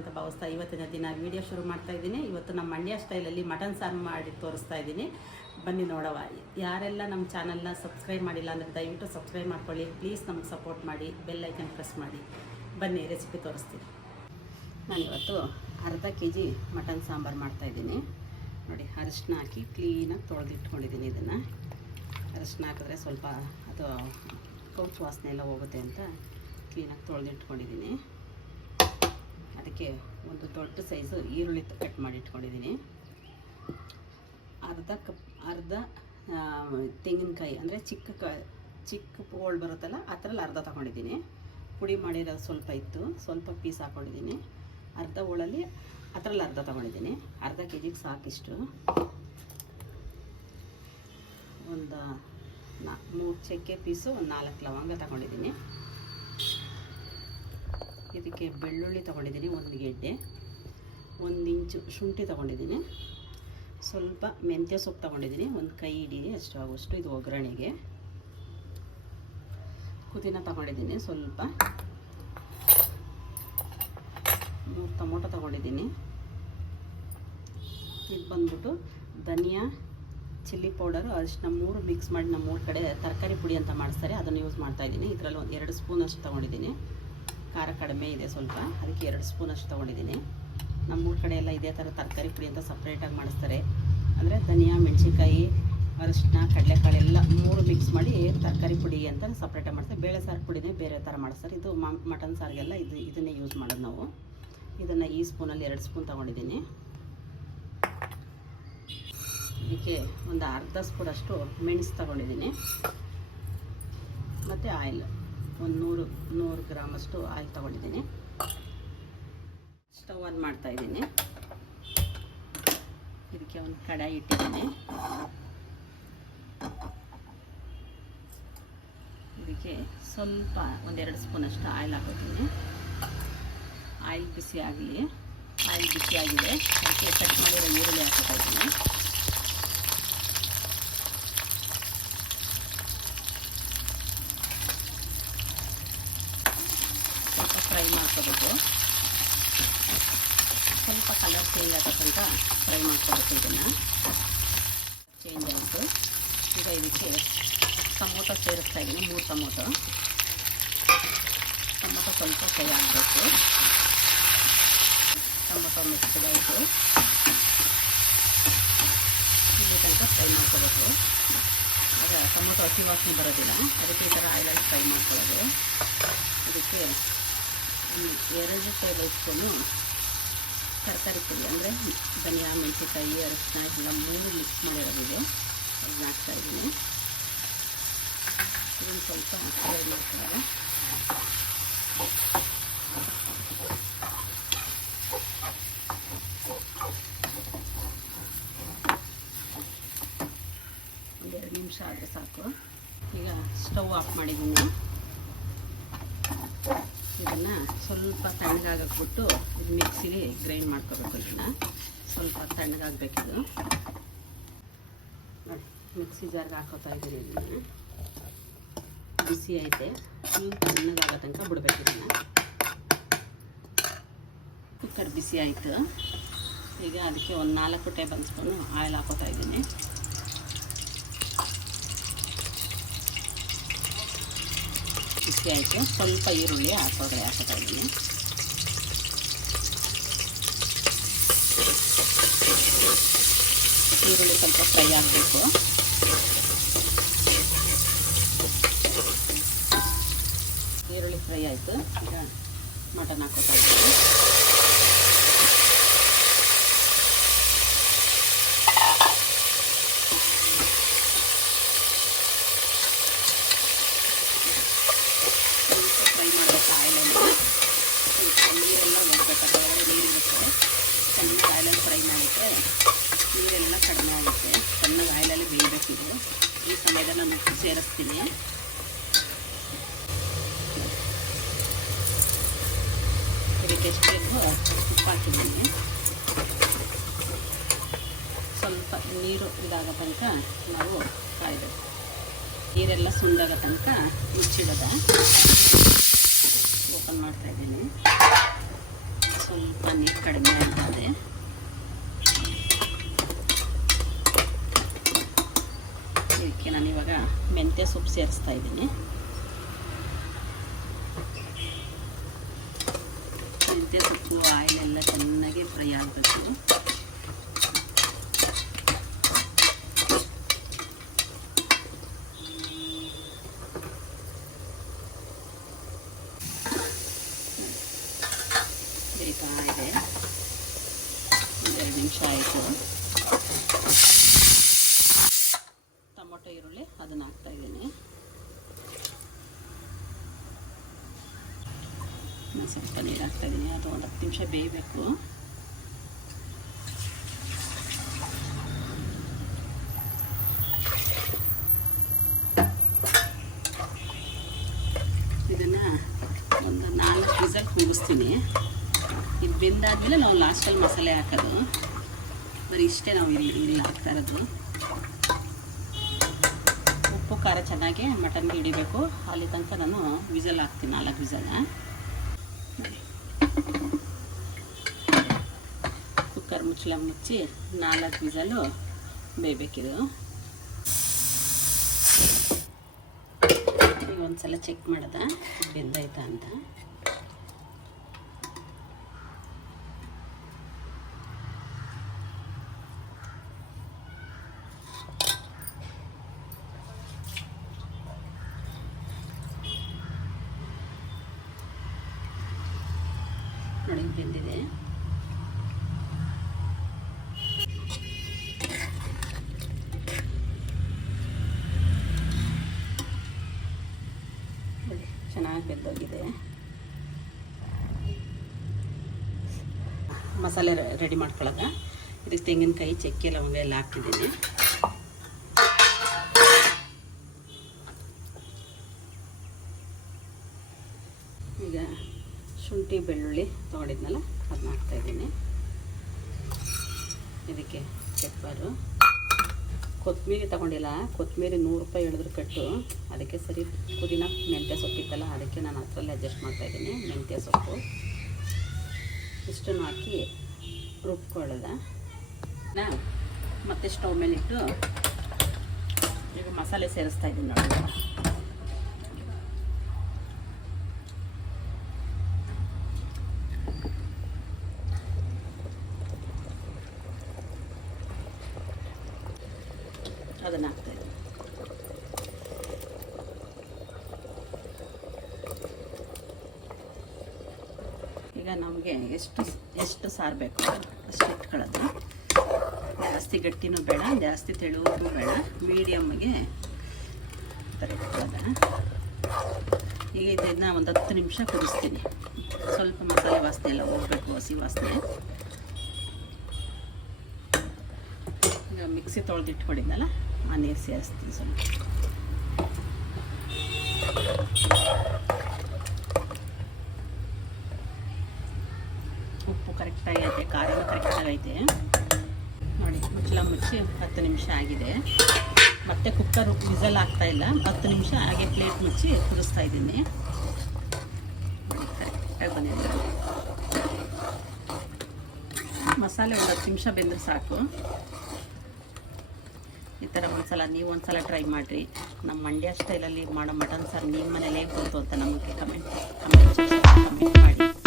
ಅಂತ ಭಾವಿಸ್ತಾ ಇವತ್ತಿನ ದಿನ ವಿಡಿಯೋ ಶುರು ಮಾಡ್ತಾ ಇದ್ದೀನಿ. ಇವತ್ತು ನಮ್ಮ ಮಂಡ್ಯ ಸ್ಟೈಲಲ್ಲಿ ಮಟನ್ ಸಾರು ಮಾಡಿ ತೋರಿಸ್ತಾ ಇದ್ದೀನಿ. ಬನ್ನಿ ನೋಡವ. ಯಾರೆಲ್ಲ ನಮ್ಮ ಚಾನಲ್ನ ಸಬ್ಸ್ಕ್ರೈಬ್ ಮಾಡಿಲ್ಲ ಅಂದರೆ ದಯವಿಟ್ಟು ಸಬ್ಸ್ಕ್ರೈಬ್ ಮಾಡ್ಕೊಳ್ಳಿ. ಪ್ಲೀಸ್ ನಮ್ಗೆ ಸಪೋರ್ಟ್ ಮಾಡಿ. ಬೆಲ್ ಐಕನ್ ಪ್ರೆಸ್ ಮಾಡಿ. ಬನ್ನಿ ರೆಸಿಪಿ ತೋರಿಸ್ತೀನಿ. ನಾನಿವತ್ತು ಅರ್ಧ ಕೆ ಜಿ ಮಟನ್ ಸಾಂಬಾರು ಮಾಡ್ತಾಯಿದ್ದೀನಿ ನೋಡಿ ಅರಿಶಿನ ಹಾಕಿ ಕ್ಲೀನಾಗಿ ತೊಳೆದಿಟ್ಕೊಂಡಿದ್ದೀನಿ ಇದನ್ನು. ಅರಿಶಿನ ಹಾಕಿದ್ರೆ ಸ್ವಲ್ಪ ಅದು ಕೌಚ್ ವಾಸನೆ ಎಲ್ಲ ಹೋಗುತ್ತೆ ಅಂತ ಕ್ಲೀನಾಗಿ ತೊಳೆದಿಟ್ಕೊಂಡಿದ್ದೀನಿ. ಅದಕ್ಕೆ ಒಂದು ದೊಡ್ಡ ಸೈಜು ಈರುಳ್ಳಿ ಕಟ್ ಮಾಡಿ ಇಟ್ಕೊಂಡಿದ್ದೀನಿ. ಅರ್ಧ ಕಪ್, ಅರ್ಧ ತೆಂಗಿನಕಾಯಿ, ಅಂದರೆ ಚಿಕ್ಕ ಕ, ಚಿಕ್ಕ ಹೋಳು ಬರುತ್ತಲ್ಲ, ಆ ಥರಲ್ಲಿ ಅರ್ಧ ತಗೊಂಡಿದ್ದೀನಿ. ಪುಡಿ ಮಾಡಿರೋದು ಸ್ವಲ್ಪ ಇತ್ತು, ಸ್ವಲ್ಪ ಪೀಸ್ ಹಾಕ್ಕೊಂಡಿದ್ದೀನಿ ಅರ್ಧ ಹೋಳಲ್ಲಿ ಅದರಲ್ಲಿ ಅರ್ಧ ತೊಗೊಂಡಿದ್ದೀನಿ. ಅರ್ಧ ಕೆ ಜಿಗೆ ಸಾಕಿಷ್ಟು. ಒಂದು ನಾ, ಮೂರು ಚಕ್ಕೆ ಪೀಸು, ಒಂದು ನಾಲ್ಕು ಲವಂಗ ತಗೊಂಡಿದ್ದೀನಿ. ಇದಕ್ಕೆ ಬೆಳ್ಳುಳ್ಳಿ ತಗೊಂಡಿದ್ದೀನಿ ಒಂದು ಗೆಡ್ಡೆ, ಒಂದು ಇಂಚು ಶುಂಠಿ ತಗೊಂಡಿದ್ದೀನಿ. ಸ್ವಲ್ಪ ಮೆಂತ್ಯ ಸೊಪ್ಪು ತಗೊಂಡಿದ್ದೀನಿ, ಒಂದು ಕೈ ಹಿಡಿ ಅಷ್ಟು ಆಗುವಷ್ಟು ಇದು ಒಗ್ಗರಣೆಗೆ. ಪುದೀನ ತಗೊಂಡಿದ್ದೀನಿ ಸ್ವಲ್ಪ. ಮೂರು ಟೊಮೊಟೊ ತಗೊಂಡಿದ್ದೀನಿ. ಇದು ಬಂದ್ಬಿಟ್ಟು ಧನಿಯಾ, ಚಿಲ್ಲಿ ಪೌಡರು ಅರಿಶಿನ ಮೂರು ಮಿಕ್ಸ್ ಮಾಡಿ ನಮ್ಮ ಮೂರು ಕಡೆ ತರಕಾರಿ ಪುಡಿ ಅಂತ ಮಾಡಿಸ್ತಾರೆ, ಅದನ್ನು ಯೂಸ್ ಮಾಡ್ತಾಯಿದ್ದೀನಿ ಇದರಲ್ಲಿ ಒಂದು ಎರಡು ಸ್ಪೂನ್ ಅಷ್ಟು ತೊಗೊಂಡಿದ್ದೀನಿ. ಖಾರ ಕಡಿಮೆ ಇದೆ ಸ್ವಲ್ಪ. ಅದಕ್ಕೆ ಎರಡು ಸ್ಪೂನ್ ಅಷ್ಟು ತೊಗೊಂಡಿದ್ದೀನಿ. ನಮ್ಮೂರ ಕಡೆ ಎಲ್ಲ ಇದೇ ಥರ ತರಕಾರಿ ಪುಡಿ ಅಂತ ಸಪ್ರೇಟಾಗಿ ಮಾಡಿಸ್ತಾರೆ. ಅಂದರೆ ಧನಿಯಾ, ಮೆಣಸಿನ್ಕಾಯಿ ಅರಿಶಿನ ಕಡಲೆಕಾಳು ಎಲ್ಲ ಮೂರು ಮಿಕ್ಸ್ ಮಾಡಿ ತರಕಾರಿ ಪುಡಿ ಅಂತ ಸಪ್ರೇಟಾಗಿ ಮಾಡ್ತಾರೆ. ಬೇಳೆ ಸಾರು ಪುಡಿನೇ ಬೇರೆ ಥರ ಮಾಡಿಸ್ತಾರೆ. ಇದು ಮಟನ್ ಸಾರಿಗೆಲ್ಲ ಇದು, ಇದನ್ನೇ ಯೂಸ್ ಮಾಡೋದು ನಾವು. ಇದನ್ನು ಈ ಸ್ಪೂನಲ್ಲಿ ಎರಡು ಸ್ಪೂನ್ ತೊಗೊಂಡಿದ್ದೀನಿ. ಇದಕ್ಕೆ ಒಂದು ಅರ್ಧ ಸ್ಪೂನಷ್ಟು ಮೆಣಸು ತಗೊಂಡಿದ್ದೀನಿ. ಮತ್ತು ಆಯಿಲ್ ಒಂದು ನೂರು ನೂರು ಗ್ರಾಮಷ್ಟು ಆಯಿಲ್ ತೊಗೊಂಡಿದ್ದೀನಿ. ಸ್ಟವ್ ಆನ್ ಮಾಡ್ತಾಯಿದ್ದೀನಿ ಇದಕ್ಕೆ ಒಂದು ಕಡಾಯಿ ಇಟ್ಟಿದ್ದೀನಿ. ಇದಕ್ಕೆ ಸ್ವಲ್ಪ ಒಂದೆರಡು ಸ್ಪೂನಷ್ಟು ಆಯಿಲ್ ಹಾಕೋತೀನಿ ಆಯಿಲ್ ಬಿಸಿ ಆಗಲಿ ಆಯಿಲ್ ಬಿಸಿ ಆಗಿದೆ ಅದಕ್ಕೆ ಕಟ್ ಮಾಡಿರೋ ಈರುಳ್ಳಿ ಹಾಕೋತಾ ಇದ್ದೀನಿ ಸ್ವಲ್ಪ ಫ್ರೈ ಮಾಡ್ಕೋಬೇಕು ಸ್ವಲ್ಪ ಕಲರ್ ಚೇಂಜ್ ಆಗೋ ತನಕ ಫ್ರೈ ಮಾಡ್ಕೋಬೇಕು ಇದನ್ನು ಚೇಂಜ್ ಆಯಿತು ಈಗ ಇದಕ್ಕೆ ಟೊಮೊಟೊ ಸೇರಿಸ್ತಾ ಇದ್ದೀನಿ, ಮೂರು ಟೊಮೊಟೊ. ಟೊಮೊಟೊ ಸ್ವಲ್ಪ ಫ್ರೈ ಆಗಬೇಕು. ಟೊಮೊಟೊ ಮಿಕ್ಸ್ಡಾಯಿತು ಇಲ್ಲಿ ತನಕ ಫ್ರೈ ಮಾಡ್ಕೋಬೇಕು. ಆದರೆ ಟೊಮೊಟೊ ಹಸಿ ವಾಸನೆ ಬರೋದಿಲ್ಲ. ಅದಕ್ಕೆ ಈ ಥರ ಆಯಿಲಲ್ಲಿ ಫ್ರೈ ಮಾಡ್ಕೊಳ್ಳೋದು. ಅದಕ್ಕೆ ಎರಡು ಟೇಬಲ್ ಸ್ಪೂನು ತರಕಾರಿ ಪುಡಿ, ಅಂದರೆ ಧನಿಯಾ, ಮೆಣಸಿನಕಾಯಿ ಅರಿಶಿನ ಎಲ್ಲ ಮೂರು ಮಿಕ್ಸ್ ಮಾಡಿರೋದಿದೆ ಅದನ್ನ ಹಾಕ್ತಾ ಇದ್ದೀನಿ ಸ್ವಲ್ಪ ಫ್ರೈ ಮಾಡ್ತಾರೆ ಒಂದೆರಡು ನಿಮಿಷ ಆದರೆ ಸಾಕು. ಈಗ ಸ್ಟವ್ ಆಫ್ ಮಾಡಿದ್ದೀನಿ. ಇದನ್ನು ಸ್ವಲ್ಪ ತಣ್ಣಗಾಗಕ್ಬಿಟ್ಟು ಇದು ಮಿಕ್ಸಿಗೆ ಗ್ರೈಂಡ್ ಮಾಡ್ಕೋಬೇಕು ಇದನ್ನು. ಸ್ವಲ್ಪ ತಣ್ಣಗಾಗಬೇಕಿದು. ಮಿಕ್ಸಿ ಜಾರ್ಗೆ ಹಾಕೋತಾ ಇದ್ದೀನಿ ಇದನ್ನು. ಬಿಸಿ ಐತೆ. ತಣ್ಣಗಾಗೋ ತನಕ ಬಿಡಬೇಕು ಇದನ್ನು. ಕುಕ್ಕರ್ ಬಿಸಿ ಆಯಿತು. ಈಗ ಅದಕ್ಕೆ ಒಂದು ನಾಲ್ಕು ಟೇಬಲ್ ಸ್ಪೂನು ಆಯಿಲ್ ಹಾಕೋತಾ ಇದ್ದೀನಿ. ಬಿಸಿ ಆಯಿತು. ಸ್ವಲ್ಪ ಈರುಳ್ಳಿ ಹಾಕೋದ್ರೆ ಹಾಕೋತಾ ಇದ್ದೀನಿ. ಈರುಳ್ಳಿ ಸ್ವಲ್ಪ ಫ್ರೈ ಆಗಬೇಕು. ಈರುಳ್ಳಿ ಫ್ರೈ ಆಯಿತು. ಮಟನ್ ಹಾಕೋತಾ ಇದ್ದೀನಿ ಸ್ವಲ್ಪ ಫ್ರೈ ಮಾಡಬೇಕು ಆಯಿಲಲ್ಲಿ ಸ್ವಲ್ಪ ನೀರೆಲ್ಲ ಹೋಗ್ಬೇಕಾದ್ರೆ ನೀರಿರುತ್ತೆ ಚೆನ್ನಾಗಿ ಆಯಿಲಲ್ಲಿ ಫ್ರೈ ಮಾಡಿದರೆ ನೀರೆಲ್ಲ ಕಡಿಮೆ ಆಗುತ್ತೆ ಚೆನ್ನಾಗಿ ಆಯಿಲಲ್ಲಿ ಬೇಯಬೇಕಿದೆ ಈ ಸಮಯದಲ್ಲಿ ನಾನು ಉಪ್ಪು ಸೇರಿಸ್ತೀನಿ ಇದಕ್ಕೆ ಎಷ್ಟು ಉಪ್ಪು ಹಾಕಿದ್ದೀನಿ ಸ್ವಲ್ಪ ನೀರು ಇದಾಗೋ ತನಕ ನಾವು ಕಾಯಬೇಕು ನೀರೆಲ್ಲ ಸುಂಡಾಗೋ ತನಕ ಮುಚ್ಚಿಡೋದ. ಓಪನ್ ಮಾಡ್ತಾ ಇದ್ದೀನಿ ಸ್ವಲ್ಪ ನೀರು ಕಡಿಮೆ ಆಗ್ತದೆ ಇದಕ್ಕೆ ಇವಾಗ ಮೆಂತ್ಯ ಸೊಪ್ಪು ಸೇರಿಸ್ತಾ ಇದ್ದೀನಿ ಮೆಂತ್ಯ ಸೊಪ್ಪು ಆಯಿಲ್ ಎಲ್ಲ ಚೆನ್ನಾಗಿ ಫ್ರೈ ಆಗಬೇಕು ಬೇಯ್ತಾ ಇದೆ ಒಂದೆರಡು ನಿಮಿಷ ಆಯಿತು ಟೊಮೊಟೊ ಈರುಳ್ಳಿ ಅದನ್ನು ಹಾಕ್ತಾ ಇದ್ದೀನಿ ಸ್ವಲ್ಪ ನೀರು ಹಾಕ್ತಾಯಿದ್ದೀನಿ ಅದು ಒಂದು ಹತ್ತು ನಿಮಿಷ ಬೇಯಬೇಕು ಇದನ್ನು ಒಂದು ನಾಲ್ಕು ವಿಸಲ್ ಕೂಗಿಸ್ತೀನಿ ಇದು ಬೆಂದಾದ್ಮೇಲೆ ನಾವು ಲಾಸ್ಟಲ್ಲಿ ಮಸಾಲೆ ಹಾಕೋದು ಬರೀ ಇಷ್ಟೇ ನಾವು ಇಲ್ಲಿ ಇಲ್ಲಿ ಹಾಕ್ತಾ ಇರೋದು ಉಪ್ಪು, ಖಾರ ಚೆನ್ನಾಗಿ ಮಟನ್ಗೆ ಹಿಡಿಬೇಕು. ಅಲ್ಲಿ ತನಕ ನಾನು ವಿಸಲ್ ಹಾಕ್ತೀನಿ ನಾಲ್ಕು ವಿಸಲ್. ಕುಕ್ಕರ್ ಮುಚ್ಚಳ ಮುಚ್ಚಿ ನಾಲ್ಕು ವಿಸಲು ಬೇಯಬೇಕಿದು ಈಗ ಒಂದ್ಸಲ ಚೆಕ್ ಮಾಡ್ದ ಬೆಂದೈತಾ ಅಂತ ನೋಡಿ ಬೆಂದಿದೆ ನೋಡಿ ಚೆನ್ನಾಗಿ ಬೆಂದೋಗಿದೆ ಮಸಾಲೆ ರೆಡಿ ಮಾಡ್ಕೊಳ್ಳೋದ ಇದಕ್ಕೆ ತೆಂಗಿನಕಾಯಿ, ಚಕ್ಕೆ, ಲವಂಗ ಎಲ್ಲ ಹಾಕ್ತಿದ್ದೀನಿ. ಈಗ ಶುಂಠಿ, ಬೆಳ್ಳುಳ್ಳಿ ತೊಗೊಂಡಿದ್ನಲ್ಲ ಅದನ್ನ ಹಾಕ್ತಾಯಿದ್ದೀನಿ ಇದಕ್ಕೆ ಪೆಪ್ಪರು ಕೊತ್ತಂಬರಿ ತಗೊಂಡಿಲ್ಲ. ಕೊತ್ತಂಬರಿ ನೂರು ರೂಪಾಯಿ ಹೇಳಿದ್ರು ಕಟ್ಟು. ಅದಕ್ಕೆ ಸರಿ, ಪುದೀನ, ಮೆಂತ್ಯ ಸೊಪ್ಪಿತ್ತಲ್ಲ ಅದಕ್ಕೆ ನಾನು ಅದರಲ್ಲಿ ಅಡ್ಜಸ್ಟ್ ಮಾಡ್ತಾಯಿದ್ದೀನಿ ಮೆಂತ್ಯ ಸೊಪ್ಪು. ಇಷ್ಟನ್ನು ಹಾಕಿ ರುಬ್ಕೊಳ್ಳೋದ. ಮತ್ತೆ ಸ್ಟವ್ ಮೇಲೆ ಇಟ್ಟು ಈಗ ಮಸಾಲೆ ಸೇರಿಸ್ತಾ ಇದ್ದೀನಿ ನೋಡಿ. ಅದನ್ನು ಹಾಕ್ತಾಯಿದ್ದೀನಿ ಈಗ ನಮಗೆ ಎಷ್ಟು ಎಷ್ಟು ಸಾರು ಬೇಕು ಅಷ್ಟು ಇಟ್ಕೊಳ್ಳೋದು. ಜಾಸ್ತಿ ಗಟ್ಟಿನೂ ಬೇಡ, ಜಾಸ್ತಿ ತೆಳುವುದು ಬೇಡ. ಮೀಡಿಯಮ್ಗೆ ಈಗ ಇದನ್ನ ಒಂದು ಹತ್ತು ನಿಮಿಷ ಕುದಿಸ್ತೀನಿ. ಸ್ವಲ್ಪ ಮಸಾಲೆ ವಾಸನೆ ಎಲ್ಲ ಹೋಗ್ಬೇಕು, ಹಸಿ ವಾಸನೆ. ಈಗ ಮಿಕ್ಸಿ ತೊಳೆದು ಇಟ್ಕೊಂಡಿದ್ದಲ್ಲ ಆ ನೀರು ಸೇರಿಸ್ತೀನಿ ಸ್ವಲ್ಪ ಉಪ್ಪು ಕರೆಕ್ಟಾಗಿ ಐತೆ, ಖಾರನೂ ಕರೆಕ್ಟಾಗಿ ಐತೆ. ನೋಡಿ ಮುಚ್ಚಲ ಮುಚ್ಚಿ ಹತ್ತು ನಿಮಿಷ ಆಗಿದೆ. ಮತ್ತೆ ಕುಕ್ಕರ್ ವಿಸಲ್ ಇಲ್ಲ. ಹತ್ತು ನಿಮಿಷ ಹಾಗೆ ಪ್ಲೇಟ್ ಮುಚ್ಚಿ ಕುದಿಸ್ತಾ ಇದ್ದೀನಿ. ಕರೆಕ್ಟಾಗಿ ಬಂದಿದೆ. ಮಸಾಲೆ ಒಂದು ಹತ್ತು ನಿಮಿಷ ಬೆಂದರೆ ಸಾಕು. ಈ ಥರ ಒಂದ್ಸಲ ನೀವು ಒಂದ್ಸಲ ಟ್ರೈ ಮಾಡಿರಿ. ನಮ್ಮ ಮಂಡ್ಯ ಸ್ಟೈಲಲ್ಲಿ ಮಾಡೋ ಮಟನ್ ಸರ್ ನಿಮ್ಮ ಮನೇಲಿ ಹೇಗೆ ಅಂತ ನಮಗೆ ಕಮೆಂಟ್ ಕಮೆಂಟ್ ಮಾಡಿ.